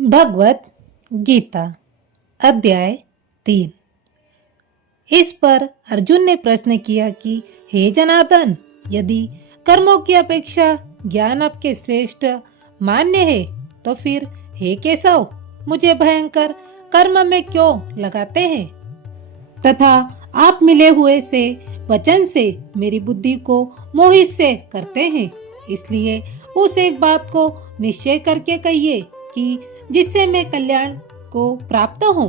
भगवत गीता अध्याय 3। इस पर अर्जुन ने प्रश्न किया कि हे जनार्दन, यदि कर्मों की अपेक्षा ज्ञान आपके श्रेष्ठ मान्य है तो फिर हे केशव, मुझे भयंकर कर्म में क्यों लगाते हैं तथा आप मिले हुए से वचन से मेरी बुद्धि को मोहित से करते हैं। इसलिए उस एक बात को निश्चय करके कहिए कि जिससे मैं कल्याण को प्राप्त हूँ।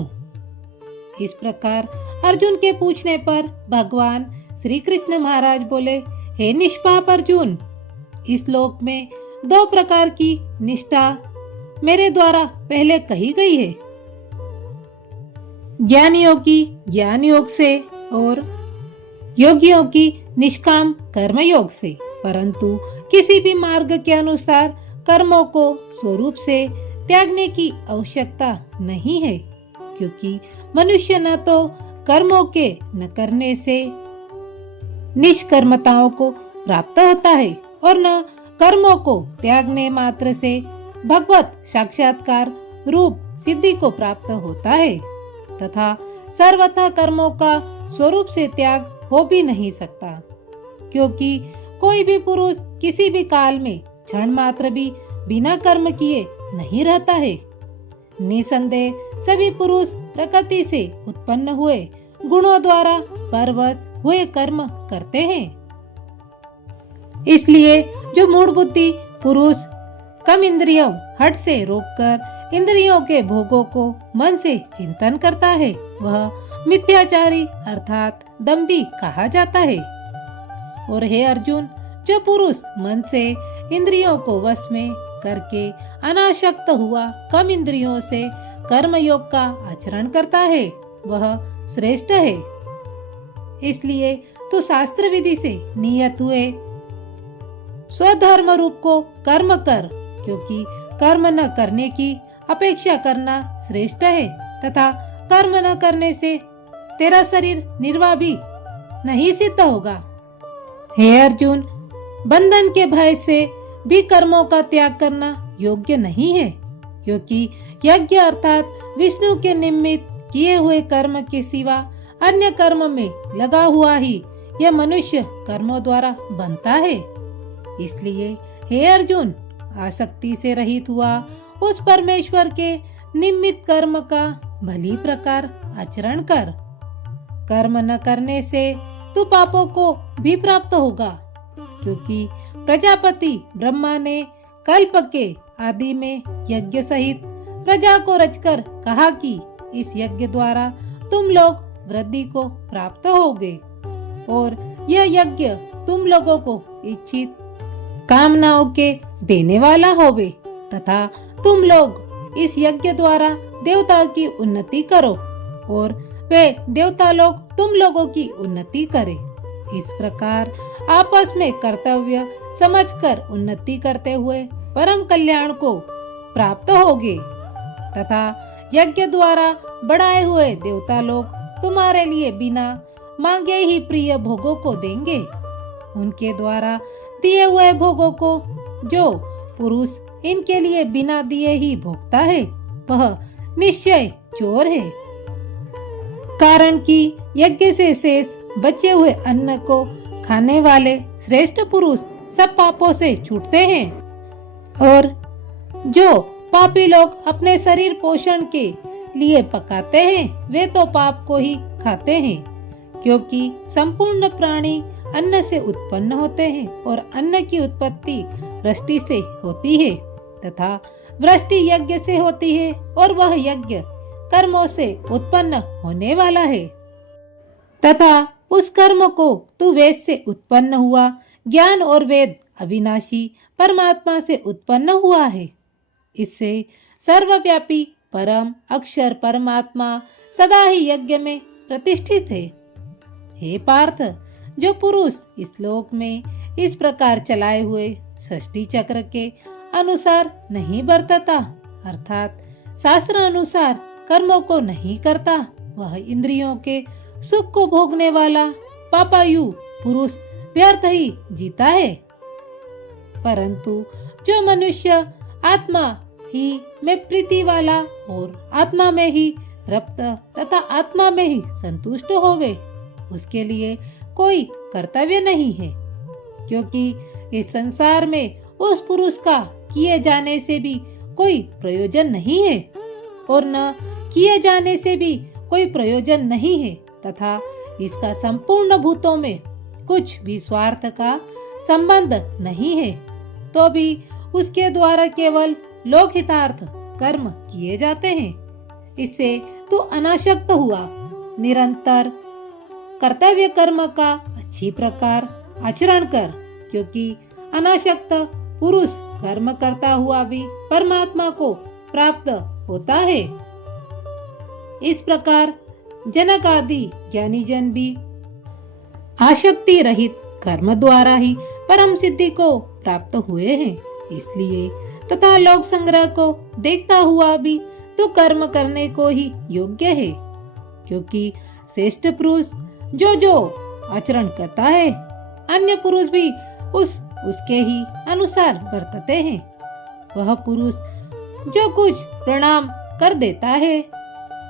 इस प्रकार अर्जुन के पूछने पर भगवान श्री कृष्ण महाराज बोले, हे निष्पाप अर्जुन, इस लोक में 2 प्रकार की निष्ठा मेरे द्वारा पहले कही गई है। ज्ञानियों की ज्ञान योग से और योगियों की निष्काम कर्म योग से, परंतु किसी भी मार्ग के अनुसार कर्मों को स्वरूप से त्यागने की आवश्यकता नहीं है, क्योंकि मनुष्य न तो कर्मों के न करने से निष्कर्मताओं को प्राप्त होता है और न कर्मों को त्यागने मात्र से भगवत साक्षात्कार रूप सिद्धि को प्राप्त होता है, तथा सर्वथा कर्मों का स्वरूप से त्याग हो भी नहीं सकता, क्योंकि कोई भी पुरुष किसी भी काल में क्षण मात्र भी बिना कर्म किए नहीं रहता है। निसंदेह सभी पुरुष प्रकृति से उत्पन्न हुए गुणों द्वारा परवश हुए कर्म करते हैं। इसलिए जो मूढ़ बुद्धि पुरुष कम इंद्रियों हट से रोककर इंद्रियों के भोगों को मन से चिंतन करता है, वह मिथ्याचारी अर्थात दंभी कहा जाता है। और हे अर्जुन, जो पुरुष मन से इंद्रियों को वश में करके अनासक्त हुआ कम इंद्रियों से कर्म योग का आचरण करता है, वह श्रेष्ठ है। इसलिए तू शास्त्र विधि से नियत हुए स्वधर्म रूप को कर्म कर, क्योंकि कर्म न करने की अपेक्षा करना श्रेष्ठ है, तथा कर्म न करने से तेरा शरीर निर्वाह भी नहीं सिद्ध होगा। हे अर्जुन, बंधन के भय से भी कर्मों का त्याग करना योग्य नहीं है, क्योंकि यज्ञ अर्थात विष्णु के निमित्त किए हुए कर्म के सिवा अन्य कर्म में लगा हुआ ही यह मनुष्य कर्मों द्वारा बनता है। इसलिए हे अर्जुन, आसक्ति से रहित हुआ उस परमेश्वर के निमित्त कर्म का भली प्रकार आचरण कर। कर्म न करने से तू पापों को भी प्राप्त होगा, क्योंकि प्रजापति ब्रह्मा ने कल्प के आदि में यज्ञ सहित प्रजा को रचकर कहा कि इस यज्ञ द्वारा तुम लोग वृद्धि को प्राप्त होगे, और यह यज्ञ तुम लोगों को इच्छित कामनाओं के देने वाला होवे, तथा तुम लोग इस यज्ञ द्वारा देवता की उन्नति करो और वे देवता लोग तुम लोगों की उन्नति करें। इस प्रकार आपस में कर्तव्य समझकर उन्नति करते हुए परम कल्याण को प्राप्त होगे, तथा यज्ञ द्वारा बढ़ाए हुए देवता लोग तुम्हारे लिए बिना मांगे ही प्रिय भोगों को देंगे। उनके द्वारा दिए हुए भोगों को जो पुरुष इनके लिए बिना दिए ही भोगता है, वह निश्चय चोर है। कारण कि यज्ञ से शेष बचे हुए अन्न को खाने वाले श्रेष्ठ पुरुष सब पापों से छूटते हैं, और जो पापी लोग अपने शरीर पोषण के लिए पकाते हैं, वे तो पाप को ही खाते हैं, क्योंकि संपूर्ण प्राणी अन्न से उत्पन्न होते हैं और अन्न की उत्पत्ति वृष्टि से होती है, तथा वृष्टि यज्ञ से होती है, और वह यज्ञ कर्मों से उत्पन्न होने वाला है, तथा उस कर्म को तू वेद से उत्पन्न हुआ ज्ञान और वेद अविनाशी परमात्मा से उत्पन्न हुआ है। इससे सर्वव्यापी परम अक्षर परमात्मा सदा ही यज्ञ में प्रतिष्ठित है। हे पार्थ, जो पुरुष इस लोक में इस प्रकार चलाए हुए षष्ठी चक्र के अनुसार नहीं बरतता, अर्थात शास्त्र अनुसार कर्मों को नहीं करता, वह इंद्रियों के सुख को भोगने वाला पापायु पुरुष व्यर्थ ही जीता है। परंतु जो मनुष्य आत्मा ही में प्रीति वाला और आत्मा में ही तृप्त तथा आत्मा में ही संतुष्ट होवे, उसके लिए कोई कर्तव्य नहीं है। क्योंकि इस संसार में उस पुरुष का किए जाने से भी कोई प्रयोजन नहीं है और न किए जाने से भी कोई प्रयोजन नहीं है, तथा इसका संपूर्ण भूतों में कुछ भी स्वार्थ का संबंध नहीं है, तो भी उसके द्वारा केवल लोकहितार्थ कर्म किए जाते हैं। इससे तू अनासक्त हुआ, निरंतर कर्तव्य कर्म का अच्छी प्रकार आचरण कर, क्योंकि अनासक्त पुरुष कर्म करता हुआ भी परमात्मा को प्राप्त होता है। इस प्रकार जनक आदि ज्ञानी जन भी आसक्ति रहित कर्म द्वारा ही परम सिद्धि को प्राप्त हुए हैं। इसलिए तथा लोक संग्रह को देखता हुआ भी तो कर्म करने को ही योग्य है, क्योंकि श्रेष्ठ पुरुष जो जो आचरण करता है, अन्य पुरुष भी उसके ही अनुसार बरतते हैं। वह पुरुष जो कुछ प्रणाम कर देता है,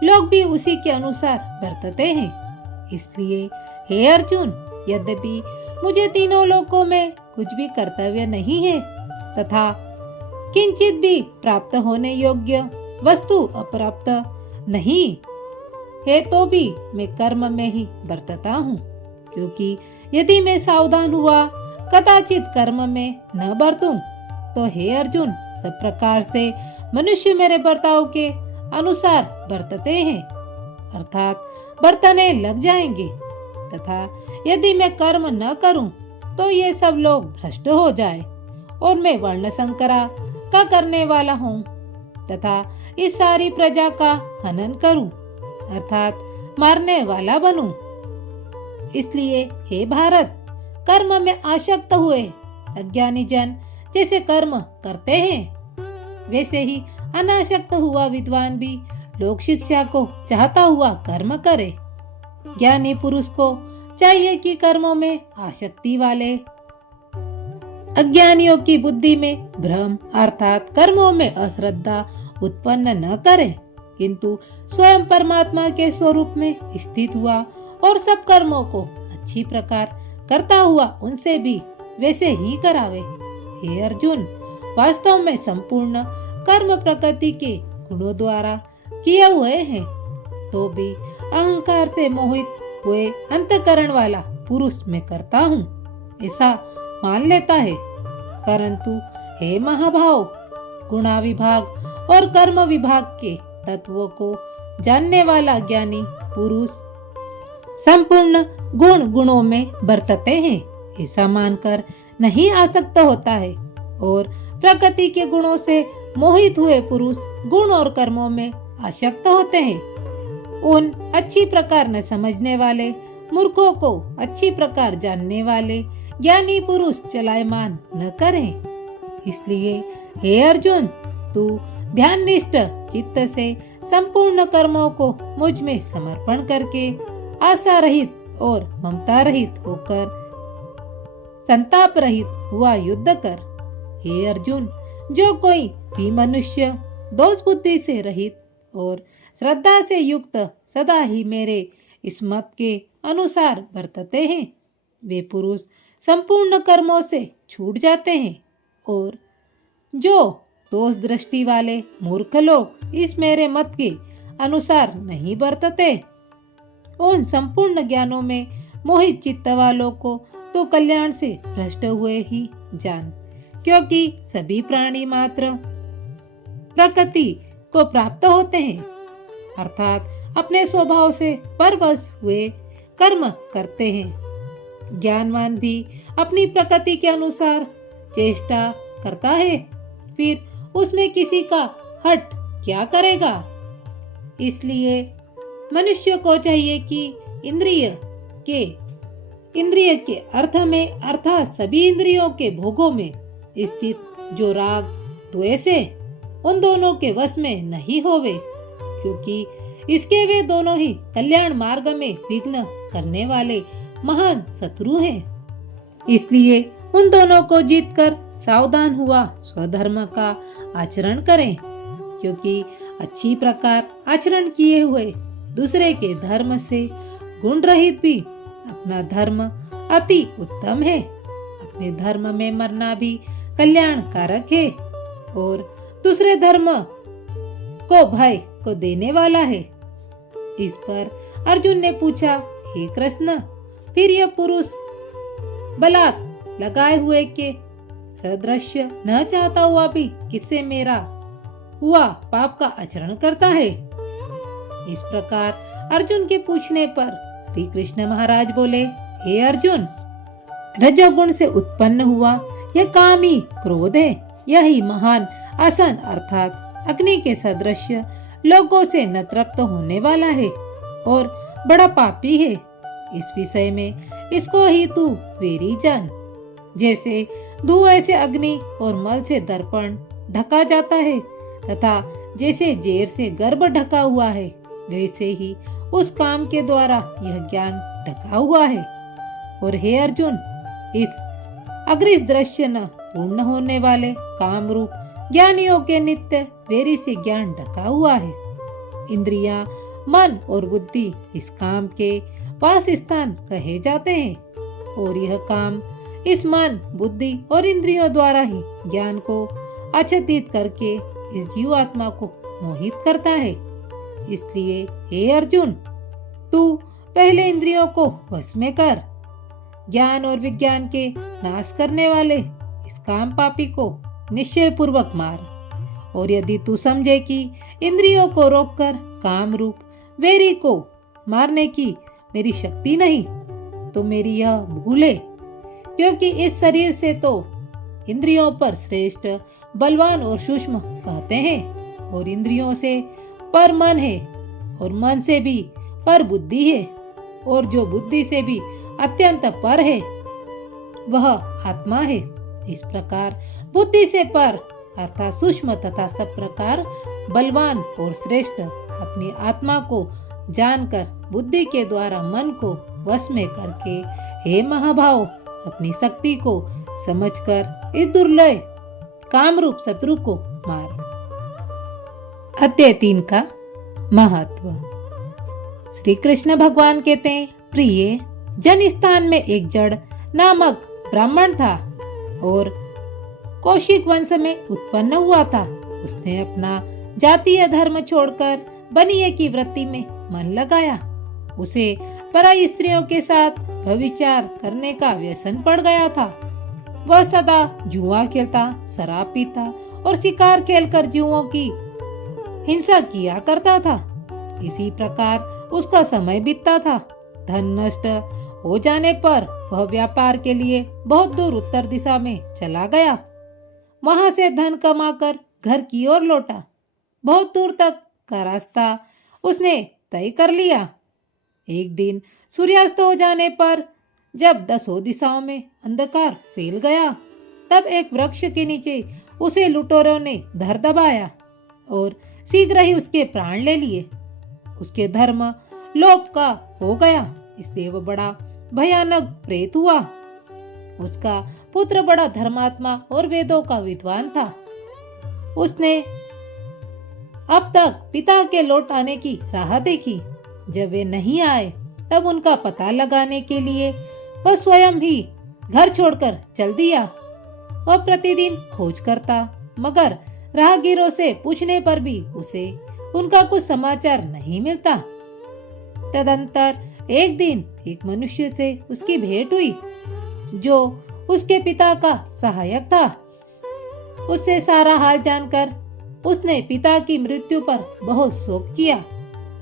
लोग भी उसी के अनुसार बरतते हैं। इसलिए हे अर्जुन, यद्यपि मुझे तीनों लोकों में कुछ भी कर्तव्य नहीं है तथा किंचित भी प्राप्त होने योग्य वस्तु अप्राप्त नहीं है, तो भी मैं कर्म में ही बरतता हूँ, क्योंकि यदि मैं सावधान हुआ कदाचित कर्म में न बरतूं, तो हे अर्जुन, सब प्रकार से मनुष्य मेरे बर्ताव के अनुसार बरतते हैं, अर्थात बरतने लग जाएंगे। तथा यदि मैं कर्म न करूं, तो ये सब लोग भ्रष्ट हो जाए और मैं वर्ण संकरा का करने वाला हूँ तथा इस सारी प्रजा का हनन करूं, अर्थात मारने वाला बनूं। इसलिए हे भारत, कर्म में आसक्त हुए अज्ञानी जन जैसे कर्म करते हैं, वैसे ही अनासक्त हुआ विद्वान भी लोक शिक्षा को चाहता हुआ कर्म करे। ज्ञानी पुरुष को चाहिए कि कर्मों में आसक्ति वाले अज्ञानियों की बुद्धि में भ्रम अर्थात कर्मों में अश्रद्धा उत्पन्न न करे, किंतु स्वयं परमात्मा के स्वरूप में स्थित हुआ और सब कर्मों को अच्छी प्रकार करता हुआ उनसे भी वैसे ही करावे। हे अर्जुन, वास्तव में संपूर्ण कर्म प्रकृति के गुणों द्वारा किए हुए हैं, तो भी अहंकार से मोहित हुए अंतकरण वाला पुरुष मैं करता हूँ, ऐसा मान लेता है। परंतु हे महाभाव, गुणा विभाग और कर्म विभाग के तत्वों को जानने वाला ज्ञानी पुरुष संपूर्ण गुणों में बरतते हैं, ऐसा मानकर नहीं आसक्त होता है, और प्रकृति के गुणों से मोहित हुए पुरुष गुण और कर्मों में आसक्त होते हैं। उन अच्छी प्रकार न समझने वाले मूर्खों को अच्छी प्रकार जानने वाले ज्ञानी पुरुष चलायमान न करें। इसलिए हे अर्जुन, तू ध्याननिष्ठ चित्त से संपूर्ण कर्मों को मुझ में समर्पण करके आशा रहित और ममता रहित होकर संताप रहित हुआ युद्ध कर। हे अर्जुन, जो कोई भी मनुष्य दोष बुद्धि से रहित और श्रद्धा से युक्त सदा ही मेरे इस मत के अनुसार बरतते हैं, वे पुरुष संपूर्ण कर्मों से छूट जाते हैं, और जो दोष दृष्टि वाले मूर्ख लोग इस मेरे मत के अनुसार नहीं बरतते, उन संपूर्ण ज्ञानों में मोहित चित्त वालों को तो कल्याण से भ्रष्ट हुए ही जान, क्योंकि सभी प्राणी मात्र प्रकृति को प्राप्त होते हैं, अर्थात अपने स्वभाव से परवश हुए कर्म करते हैं। ज्ञानवान भी अपनी प्रकृति के अनुसार चेष्टा करता है, फिर उसमें किसी का हट क्या करेगा। इसलिए मनुष्य को चाहिए कि इंद्रिय के अर्थ में अर्थात सभी इंद्रियों के भोगों में स्थित जो राग द्वेष है, उन दोनों के वश में नहीं होवे, क्योंकि इसके वे दोनों ही कल्याण मार्ग में विघ्न करने वाले महान शत्रु हैं। इसलिए उन दोनों को जीतकर सावधान हुआ स्वधर्म का आचरण करें। क्योंकि अच्छी प्रकार आचरण किए हुए दूसरे के धर्म से गुण रहित भी अपना धर्म अति उत्तम है। अपने धर्म में मरना भी कल्याणकारक है और दूसरे धर्म को भय को देने वाला है। इस पर अर्जुन ने पूछा, हे कृष्ण, फिर यह पुरुष बलात् लगाए हुए के सदृश्य न चाहता हुआ भी किससे मेरा हुआ पाप का आचरण करता है? इस प्रकार अर्जुन के पूछने पर श्री कृष्ण महाराज बोले, हे अर्जुन, रजोगुण से उत्पन्न हुआ यह काम ही क्रोध है। यही महान आसन अर्थात अग्नि के सदृश्य लोगों से न तृप्त होने वाला है और बड़ा पापी है। इस विषय में इसको ही तू वेरी जान। जैसे धुएं से अग्नि और मल से दर्पण ढका जाता है तथा जैसे जेर से गर्भ ढका हुआ है, वैसे ही उस काम के द्वारा यह ज्ञान ढका हुआ है। और हे अर्जुन, इस अग्रिस दृश्य न पूर्ण होने वाले काम रूप ज्ञानियों के नित्य वेरी से ज्ञान ढका हुआ है। इंद्रियां, मन और बुद्धि इस काम के वास स्थान कहे जाते हैं और यह काम इस मन, बुद्धि और इंद्रियों द्वारा ही ज्ञान को आच्छादित करके इस जीवात्मा को मोहित करता है। इसलिए हे अर्जुन, तू पहले इंद्रियों को वश में कर। ज्ञान और विज्ञान के नाश करने वाले इस काम पापी को निश्चय पूर्वक मार। और यदि तू समझे कि इंद्रियों को रोककर काम रूप वेरी को मारने की मेरी शक्ति नहीं, तो मेरी यह भूल है। क्योंकि इस शरीर से तो इंद्रियों पर श्रेष्ठ, बलवान और सूक्ष्म कहते हैं और इंद्रियों से पर मन है और मन से भी पर बुद्धि है और जो बुद्धि से भी अत्यंत पर है वह आत्मा है। इस प्रकार बुद्धि से पर अर्थात सूक्ष्म तथा सब प्रकार बलवान और श्रेष्ठ अपनी आत्मा को जानकर बुद्धि के द्वारा मन को वश में करके, हे महाभाव, अपनी शक्ति को समझकर इस दुर्लभ कामरूप शत्रु को मार। अध्याय 3 का महत्व। श्री कृष्ण भगवान कहते हैं, प्रिय जन स्थान में एक जड़ नामक ब्राह्मण था और कौशिक वंश में उत्पन्न हुआ था। उसने अपना जातीय धर्म छोड़कर बनिए की वृत्ति में मन लगाया। उसे पराई स्त्रियों के साथ व्यभिचार करने का व्यसन पड़ गया था। वह सदा जुआ खेलता, शराब पीता और शिकार खेलकर जीवों की हिंसा किया करता था। इसी प्रकार उसका समय बीतता था। धन नष्ट हो जाने पर वह व्यापार के लिए बहुत दूर उत्तर दिशा में चला गया। वहां से धन कमाकर घर की ओर लौटा। बहुत दूर तक का रास्ता उसने तय कर लिया। एक दिन सूर्यास्त हो जाने पर जब 10 दिशाओं में अंधकार फैल गया, तब एक वृक्ष के नीचे उसे लुटेरों ने धर दबाया और शीघ्र ही उसके प्राण ले लिए। उसके धर्म लोप का हो गया, इसलिए वह बड़ा भयानक प्रेत हुआ। उसका पुत्र बड़ा धर्मात्मा और वेदों का विद्वान था। उसने अब तक पिता के लौट आने की राह देखी। जब वे नहीं आए तब उनका पता लगाने के लिए वह स्वयं ही घर छोड़कर चल दिया। वह प्रतिदिन खोज करता, मगर राहगीरों से पूछने पर भी उसे उनका कुछ समाचार नहीं मिलता। तदंतर एक दिन एक मनुष्य से उसकी भेंट हुई जो उसके पिता का सहायक था। उससे सारा हाल जानकर उसने पिता की मृत्यु पर बहुत शोक किया।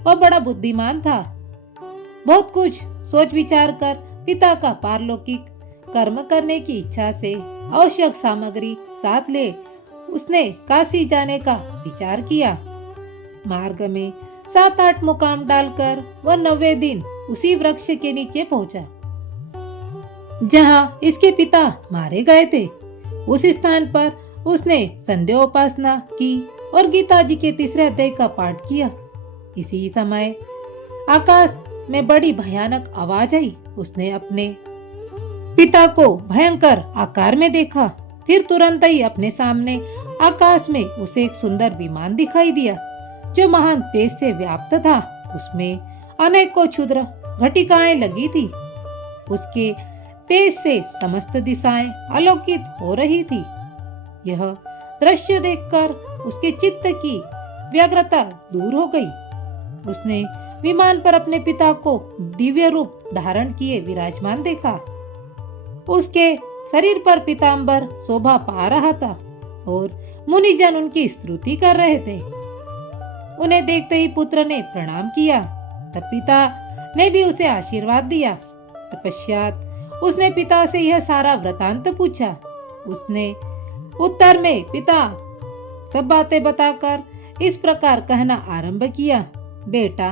वह बड़ा बुद्धिमान था। बहुत कुछ सोच विचार कर पिता का पारलौकिक कर्म करने की इच्छा से आवश्यक सामग्री साथ ले उसने काशी जाने का विचार किया। मार्ग में 7-8 मुकाम डालकर वह 9वें दिन उसी वृक्ष के नीचे पहुंचा जहां इसके पिता मारे गए थे। उस स्थान पर उसने संध्या उपासना की और गीता जी के 3रे अध्याय का पाठ किया। इसी समय आकाश में बड़ी भयानक आवाज आई। उसने अपने पिता को भयंकर आकार में देखा। फिर तुरंत ही अपने सामने आकाश में उसे एक सुंदर विमान दिखाई दिया जो महान तेज से व्याप्त था। उसमें अनेकों क्षुद्र घटिकाएं लगी थी। उसके तेज से समस्त दिशाएं आलोकित हो रही थी। यह दृश्य देखकर उसके चित्त की व्यग्रता दूर हो गई। उसने विमान पर अपने पिता को दिव्य रूप धारण किए विराजमान देखा। उसके शरीर पर पीतांबर शोभा पा रहा था और मुनिजन उनकी स्तुति कर रहे थे। उन्हें देखते ही पुत्र ने प्रणाम किया। तब पिता ने भी उसे आशीर्वाद दिया। तत्पश्चात उसने पिता से यह सारा वृतांत पूछा। उसने उत्तर में पिता सब बातें बताकर इस प्रकार कहना आरंभ किया। बेटा,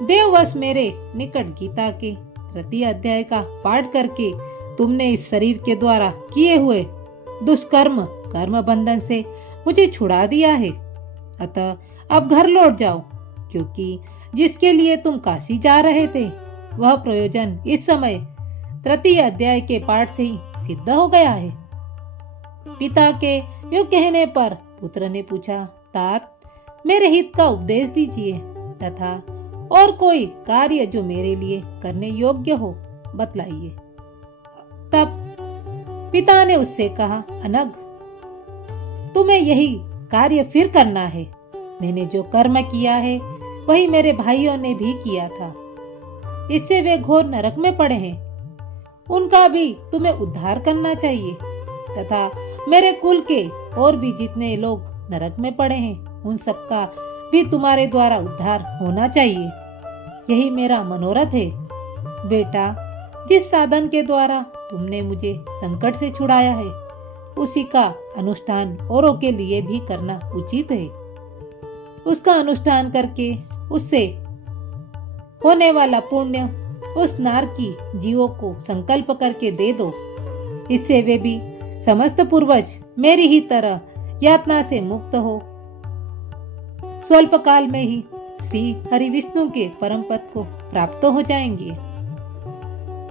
देववश मेरे निकट गीता के तृतीय अध्याय का पाठ करके तुमने इस शरीर के द्वारा किए हुए दुष्कर्म कर्म बंधन से मुझे छुड़ा दिया है। अतः अब घर लौट जाओ, क्योंकि जिसके लिए तुम काशी जा रहे थे वह प्रयोजन इस समय तृतीय अध्याय के पाठ से ही सिद्ध हो गया है। पिता के यूं कहने पर पुत्र ने पूछा, तात, मेरे हित का उपदेश दीजिए तथा और कोई कार्य जो मेरे लिए करने योग्य हो बतलाइए। तब पिता ने उससे कहा, अनग, तुम्हें यही कार्य फिर करना है। मैंने जो कर्म किया है वही मेरे भाइयों ने भी किया था। इससे वे घोर नरक में पड़े हैं। उनका भी तुम्हें उद्धार करना चाहिए तथा मेरे कुल के और भी जितने लोग नरक में पड़े हैं उन सबका भी तुम्हारे द्वारा उद्धार होना चाहिए। यही मेरा मनोरथ है। बेटा, जिस साधन के द्वारा तुमने मुझे संकट से छुड़ाया है उसी का अनुष्ठान औरों के लिए भी करना उचित है। उसका अनुष्ठान करके उससे होने वाला पुण्य उस नार की जीवों को संकल्प करके दे दो। इससे वे भी समस्त पूर्वज मेरी ही तरह यातना से मुक्त हो स्वल्प काल में ही श्री हरि विष्णु के परम पद को प्राप्त हो जाएंगे।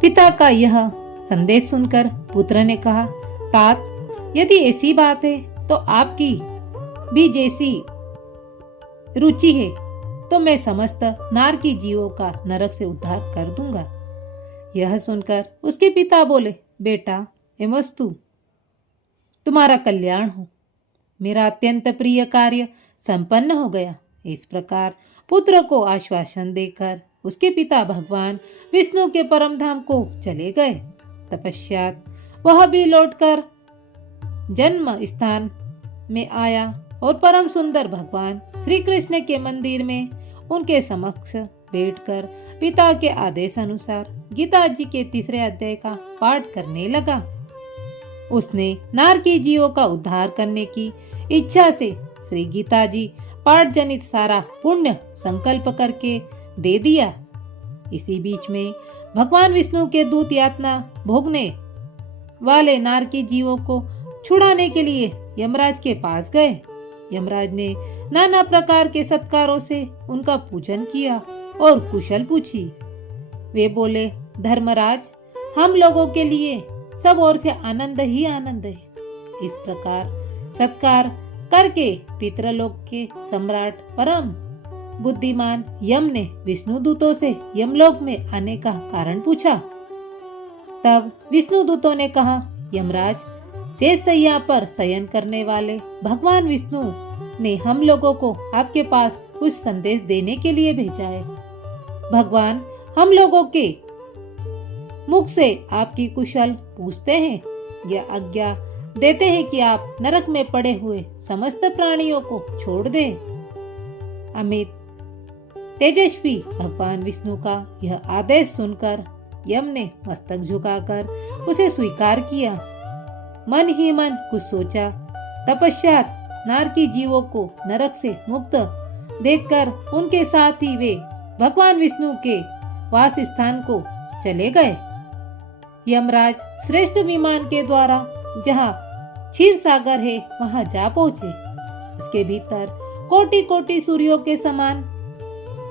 पिता का यह संदेश सुनकर पुत्र ने कहा, तात, यदि ऐसी बात है तो आपकी भी जैसी रुचि है तो मैं समस्त नार की जीवों का नरक से उद्धार कर दूंगा। यह सुनकर उसके पिता बोले, बेटा, एमस्तु, तुम्हारा कल्याण हो। मेरा अत्यंत प्रिय कार्य संपन्न हो गया। इस प्रकार पुत्र को आश्वासन देकर उसके पिता भगवान विष्णु के परम धाम को चले गए। तपश्चात वह भी लौटकर जन्म स्थान में आया और परम सुंदर भगवान श्री कृष्ण के मंदिर में उनके समक्ष बैठकर पिता के आदेश अनुसार गीता जी के तीसरे अध्याय का पाठ करने लगा। उसने नार की जीवों का उद्धार करने की इच्छा से श्री गीता जी पाठ जनित सारा पुण्य संकल्प करके दे दिया। इसी बीच में भगवान विष्णु के दूत यातना भोगने वाले नार की जीवों को छुड़ाने के लिए यमराज के पास गए। यमराज ने नाना प्रकार के सत्कारों से उनका पूजन किया और कुशल पूछी। वे बोले, धर्मराज, हम लोगों के लिए सब ओर से आनंद ही आनंद है। इस प्रकार सत्कार करके पितृलोक के सम्राट परम बुद्धिमान यम ने विष्णु दूतों से यमलोक में आने का कारण पूछा। तब विष्णु दूतों ने कहा, यमराज, शेष सैया पर शयन करने वाले भगवान विष्णु ने हम लोगों को आपके पास कुछ संदेश देने के लिए भेजा है। भगवान हम लोगों के मुख से आपकी कुशल पूछते हैं। यह आज्ञा देते हैं कि आप नरक में पड़े हुए समस्त प्राणियों को छोड़ दें। अमित तेजस्वी भगवान विष्णु का यह आदेश सुनकर यम ने मस्तक झुकाकर उसे स्वीकार किया। मन ही मन कुछ सोचा। तपश्चात नार की जीवों को नरक से मुक्त देखकर उनके साथ ही वे भगवान विष्णु के वास स्थान को चले गए। यमराज श्रेष्ठ विमान के द्वारा जहाँ क्षीर सागर है वहां जा पहुंचे। उसके भीतर कोटि कोटि सूर्यों के समान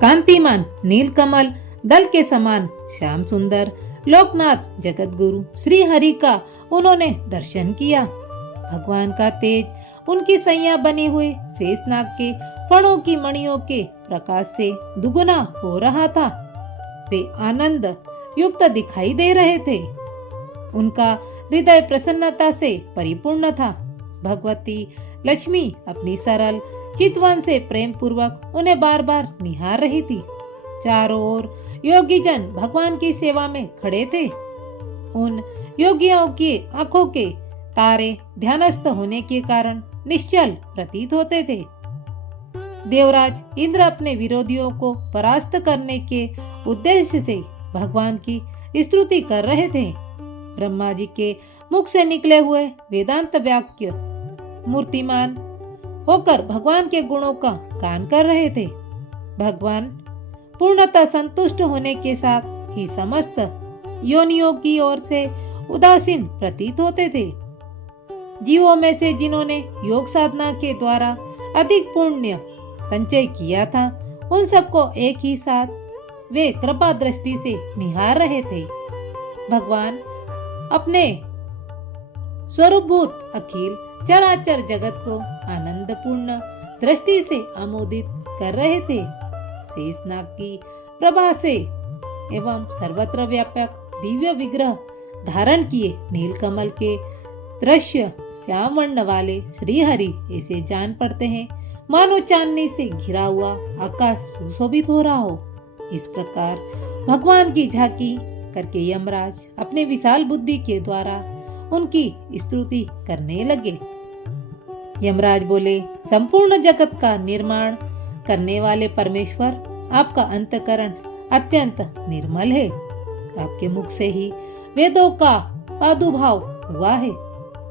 कांतिमान नीलकमल दल के समान श्याम सुंदर लोकनाथ जगत गुरु श्री हरि का उन्होंने दर्शन किया। भगवान का तेज उनकी सैया बनी हुई शेषनाग के फणों की मणियों के प्रकाश से दुगुना हो रहा था। वे आनंद युक्त दिखाई दे रहे थे। उनका हृदय प्रसन्नता से परिपूर्ण था। भगवती लक्ष्मी अपनी सरल चितवन से प्रेम पूर्वक उन्हें बार बार निहार रही थी। चारों ओर योगी जन भगवान की सेवा में खड़े थे। उन योगियों की आंखों के तारे ध्यानस्थ होने के कारण निश्चल प्रतीत होते थे। देवराज इंद्र अपने विरोधियों को परास्त करने के उद्देश्य से भगवान की स्तुति कर रहे थे। ब्रह्मा जी के मुख से निकले हुए वेदांत वाक्य मूर्तिमान होकर भगवान के गुणों का गान कर रहे थे। भगवान पूर्णतः संतुष्ट होने के साथ ही समस्त योनियों की ओर से उदासीन प्रतीत होते थे। जीवों में से जिन्होंने योग साधना के द्वारा अधिक पुण्य संचय किया था, उन सबको एक ही साथ वे कृपा दृष्टि से निहार रहे थे। भगवान अपने स्वरूपभूत अखिल चराचर जगत को आनंदपूर्ण दृष्टि से आमोदित कर रहे थे। शेषनाग की प्रभा से एवं सर्वत्र व्यापक दिव्य विग्रह धारण किए नीलकमल के दृश्य श्याम वर्ण वाले श्री हरि ऐसे जान पड़ते हैं मानो चांदनी से घिरा हुआ आकाश सुशोभित हो रहा हो। इस प्रकार भगवान की झांकी करके यमराज अपने विशाल बुद्धि के द्वारा उनकी स्तुति करने लगे। यमराज बोले, संपूर्ण जगत का निर्माण करने वाले परमेश्वर, आपका अंतःकरण अत्यंत निर्मल है। आपके मुख से ही वेदों का प्रादुर्भाव हुआ है।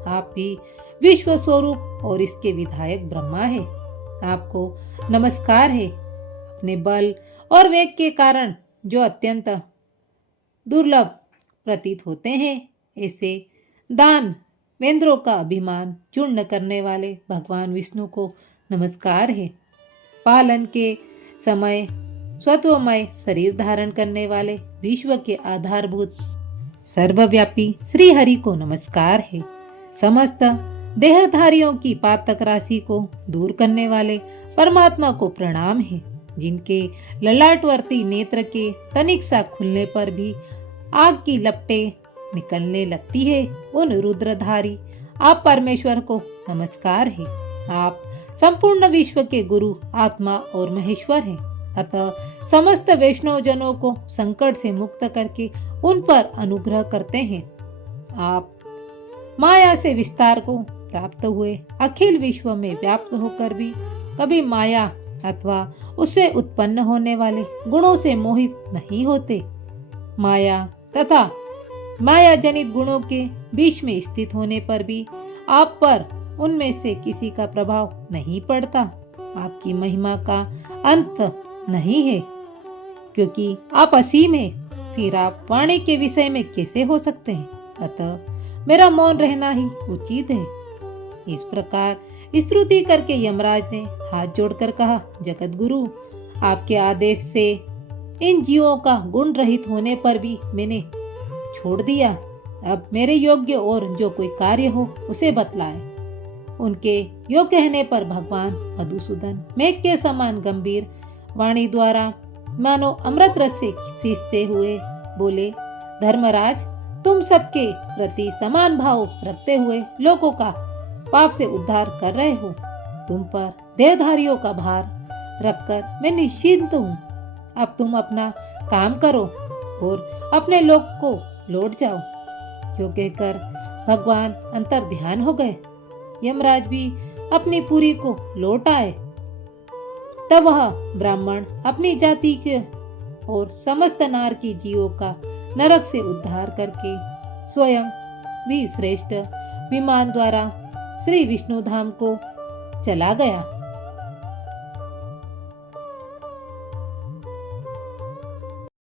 आप ही विश्व स्वरूप और इसके विधायक ब्रह्मा है। आपको नमस्कार है। अपने बल और वेग के कारण जो अत्यंत दुर्लभ प्रतीत होते हैं, ऐसे दान वेंद्रों का अभिमान चूर्ण करने वाले भगवान विष्णु को नमस्कार है। पालन के समय स्वत्वमय शरीर धारण करने वाले विश्व के आधारभूत सर्वव्यापी श्री हरि को नमस्कार है। समस्त देहधारियों की पातक राशि को दूर करने वाले परमात्मा को प्रणाम है। जिनके ललाटवर्ती नेत्र के तनिक सा खुलने पर भी आग की लपटें निकलने लगती है, उन रुद्रधारी आप परमेश्वर को नमस्कार है। आप संपूर्ण विश्व के गुरु, आत्मा और महेश्वर हैं। अतः समस्त वैष्णव जनों को संकट से मुक्त करके उन पर अनुग्रह करते हैं। आप माया से विस्तार को प्राप्त हुए अखिल विश्व में व्याप्त होकर भी कभी माया अथवा उससे उत्पन्न होने वाले गुणों से मोहित नहीं होते। माया तथा माया जनित गुणों के बीच में स्थित होने पर भी आप पर उनमें से किसी का प्रभाव नहीं पड़ता। आपकी महिमा का अंत नहीं है, क्योंकि आप असीम हैं। फिर आप वाणी के विषय में कैसे हो सकते हैं? अतः मेरा मौन रहना ही उचित है। इस प्रकार स्तुति करके यमराज ने हाथ जोड़कर कहा, जगत गुरु, आपके आदेश से इन जीवों का गुण रहित होने पर भी मैंने छोड़ दिया। अब मेरे योग्य और जो कोई कार्य हो उसे बतलाए। उनके यो कहने पर भगवान मधुसूदन मेघ के समान गंभीर वाणी द्वारा मानो अमृत रस से सींचते हुए बोले, धर्मराज, तुम सबके प्रति समान भाव रखते हुए लोगों का पाप से उद्धार कर रहे हो। तुम पर देहधारियों का भार रखकर मैं निश्चिंत हूँ। अब तुम अपना काम करो और अपने लोक को लौट जाओ। यो कहकर भगवान अंतर ध्यान हो गए। यमराज भी अपनी पुरी को लौट आए। तब वह ब्राह्मण अपनी जाति के और समस्त नार की जीवों का नरक से उद्धार करके स्वयं भी श्रेष्ठ विमान द्वारा श्री विष्णु धाम को चला गया।